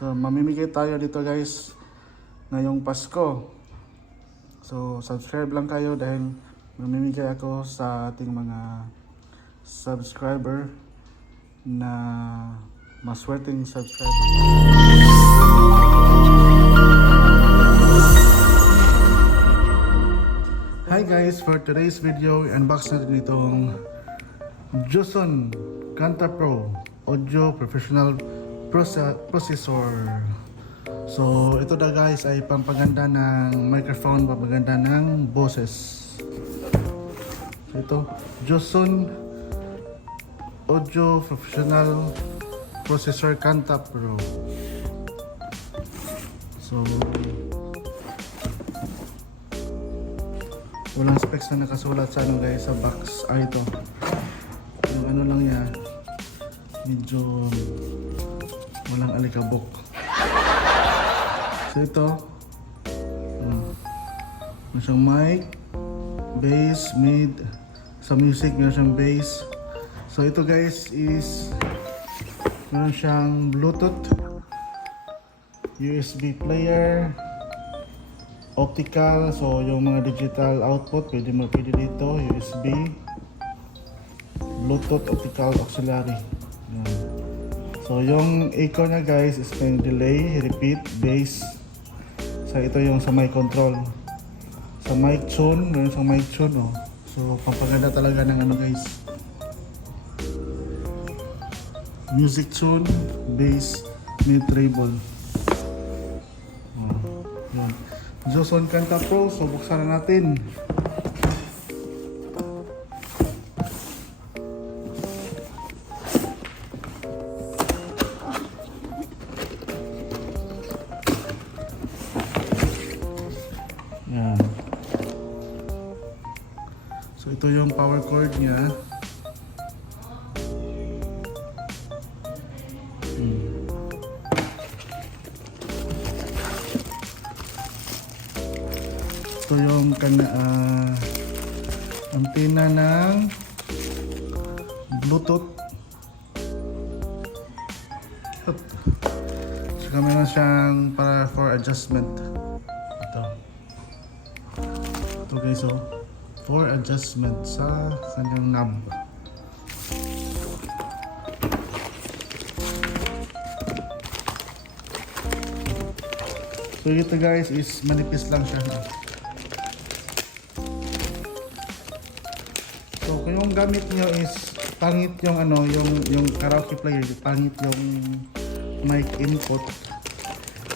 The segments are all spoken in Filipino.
So mamimigay tayo dito guys ngayong Pasko. So subscribe lang kayo dahil mamimigay ako sa ating mga subscriber na maswerteng subscriber. Hi guys, for today's video, unbox natin itong Joson Kanta Pro Audio Professional Processor. So ito na guys ay pampaganda ng microphone, pampaganda ng boses. So ito, Joson Audio Professional Processor Kanta Pro. So walang specs na nakasulat sa ano guys sa box. Ito yung ano lang niya, medyo walang alikabok. So ito meron siyang mic, bass, mid. Sa music meron siyang bass. So ito guys is meron siyang Bluetooth, USB player, optical, so yung mga digital output pwede dito, USB, Bluetooth, optical, auxiliary. Yan. So yung echo niya guys is may delay, repeat, bass. So ito yung sa mic control. Sa mic tune, meron sa mic tune oh. So pampaganda talaga ng ano guys. Music tune, bass, mid, treble. Oh, yan. Joson Kanta Pro, so buksan na natin. Yan. So ito yung power cord niya. Ito yung antena ng Bluetooth. Saka meron siyang para for adjustment. Ito guys oh, for adjustment sa kanyang knob. So ito guys is manipis lang siya. So kung yung gamit nyo is pangit yung ano, yung karaoke player, pangit yung mic input,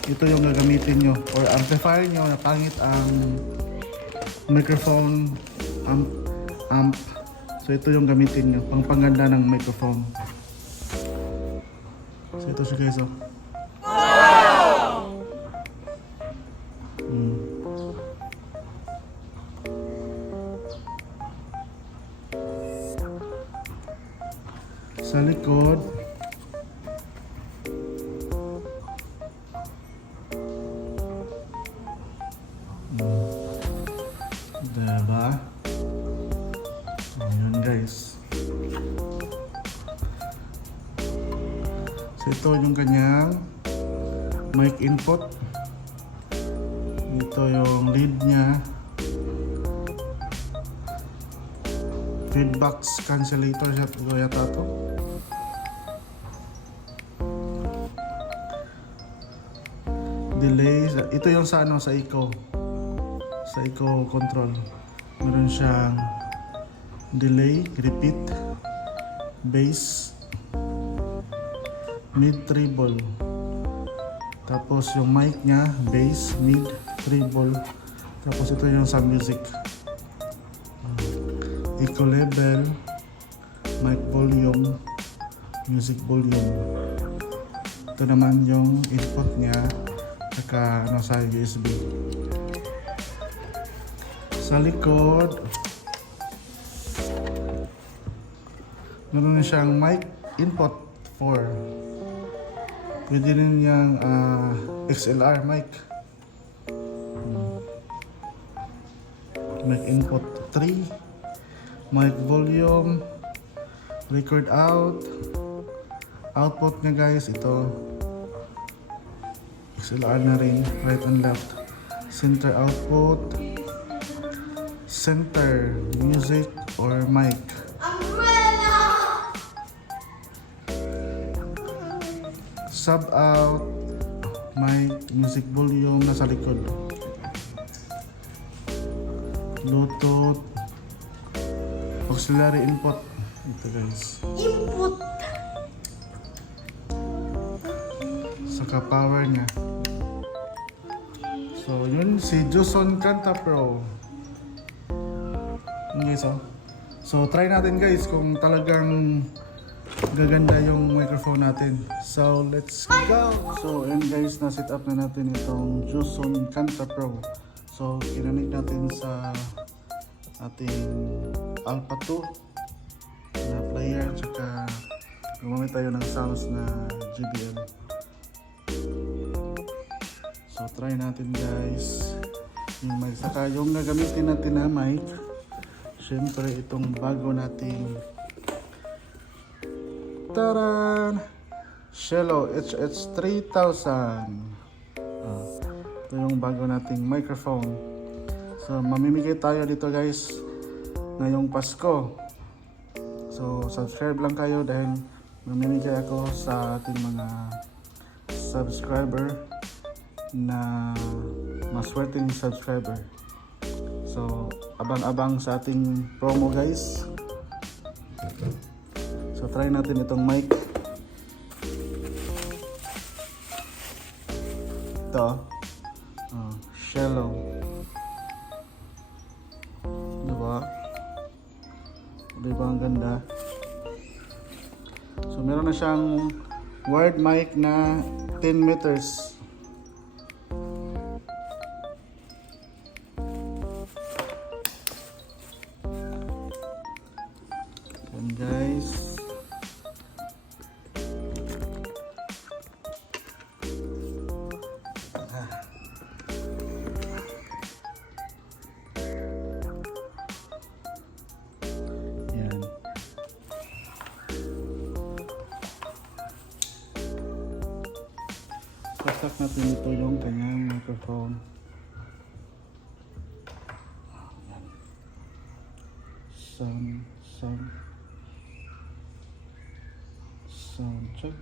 ito yung gagamitin nyo, or amplifier nyo na pangit ang microphone amp. So ito yung gamitin nyo, pangpaganda ng microphone. So ito siya guys oh. Sa likod diba? Ayan guys. So ito yung kanyang mic input. Ito yung lead nya, feedback cancelator siya yata to. Delay, ito yung sa ano, sa echo control. Meron siyang delay, repeat, bass, mid, treble. Tapos yung mic nya, bass, mid, treble. Tapos ito yung sa music, echo level, mic volume, music volume. Ito naman yung input nya, saka ano, sa USB. Sa likod meron na siyang mic input 4. Pwede rin yung XLR mic. Mic input 3, mic volume, record out, output nya guys ito, XLR na rin, right and left. Center output, center music or mic. Sub out, mic, music volume nasa likod. Bluetooth, auxiliary input. Ito guys. Input. Saka power niya. So yun si Joson Kanta Pro. Yun guys oh. So try natin guys kung talagang gaganda yung microphone natin. So let's go! So yun guys, na-set up na natin itong Joson Kanta Pro. So kinanik natin sa ating Alpha 2 na player, tsaka gumamit tayo ng sounds na JBL. So try natin guys yung mic, saka yung gagamitin natin na mic, syempre itong bago nating taran! Shello HH3000. Ito yung bago nating microphone. So mamimigay tayo dito guys ngayong Pasko. So subscribe lang kayo dahil mamimigay ako sa ating mga subscriber na maswerteng subscriber. So abang-abang sa ating promo guys. So try natin itong mic. Ito Shello. Diba ang ganda? So meron na siyang wired mic na 10 meters. Yan guys. Pasak natin ito yung kanyang microphone. Sound check.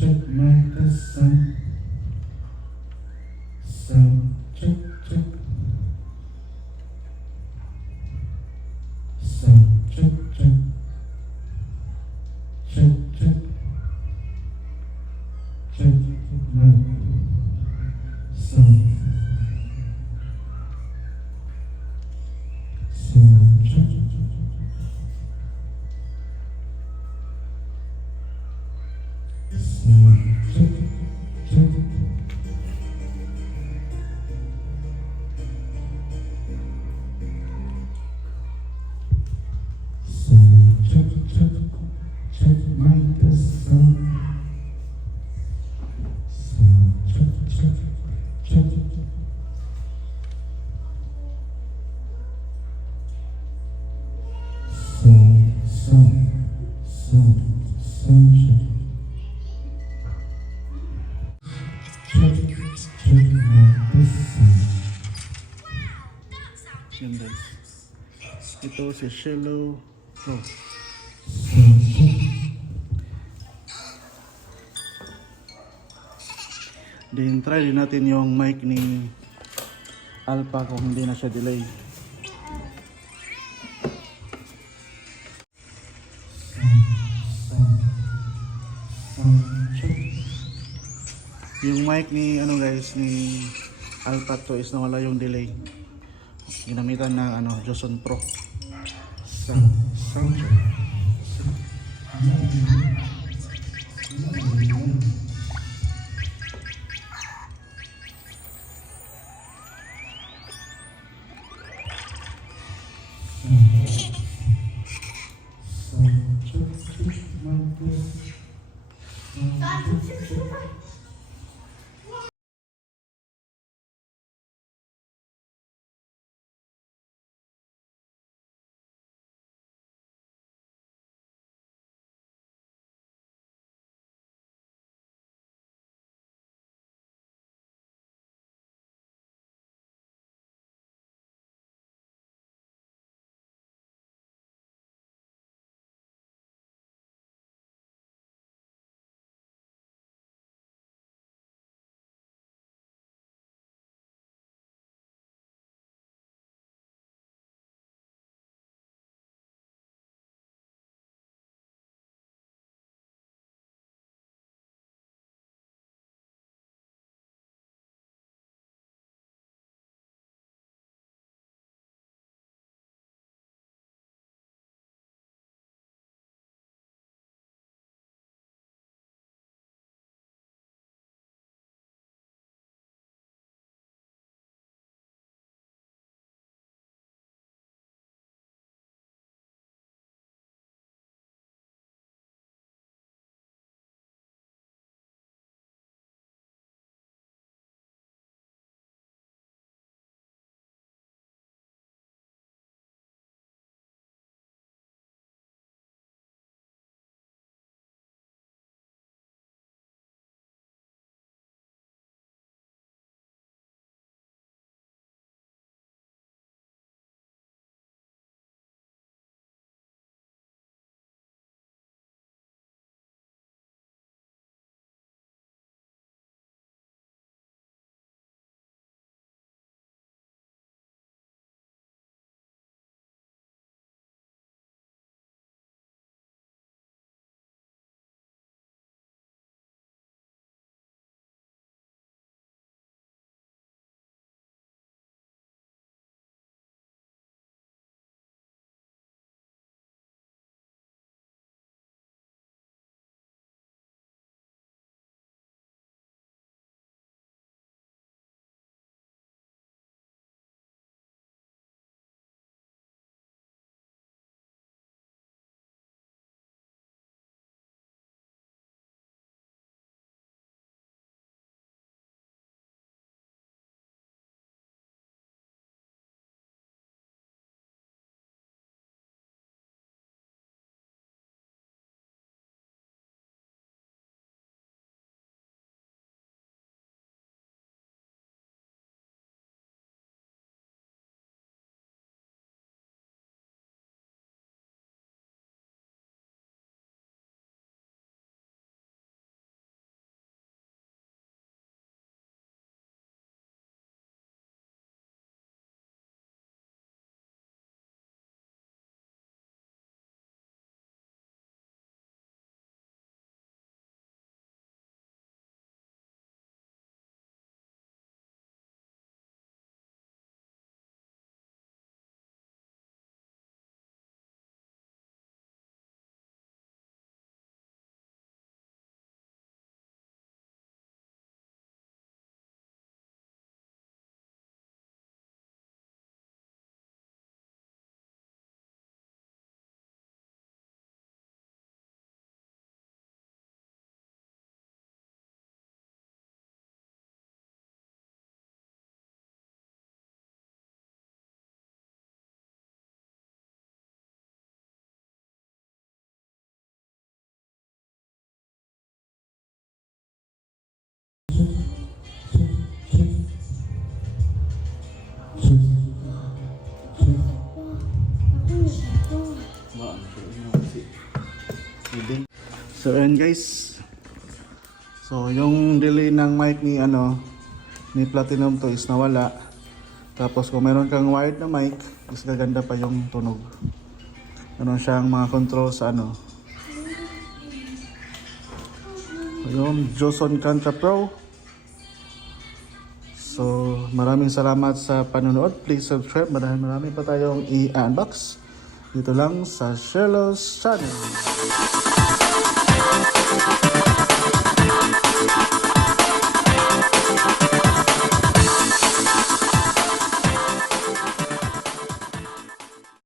Check mic test sound check sound check mic sound check. Yan guys. Ito si Shello Pro. Then try din natin yung mic ni Alpha kung hindi na siya delay. Yung mic ni guys ni Alpha 2 is nawala yung delay. Ginamitan ng Joson Pro. Sound check. So ayan guys. So yung delay ng mic ni ni Platinum to is nawala. Tapos kung meron kang wired na mic, is gaganda pa yung tunog. Meron siyang mga control sa yung Joson Canta Pro. So maraming salamat sa panonood. Please subscribe. Marami pa tayong i-unbox dito lang sa Sherlo's Channel.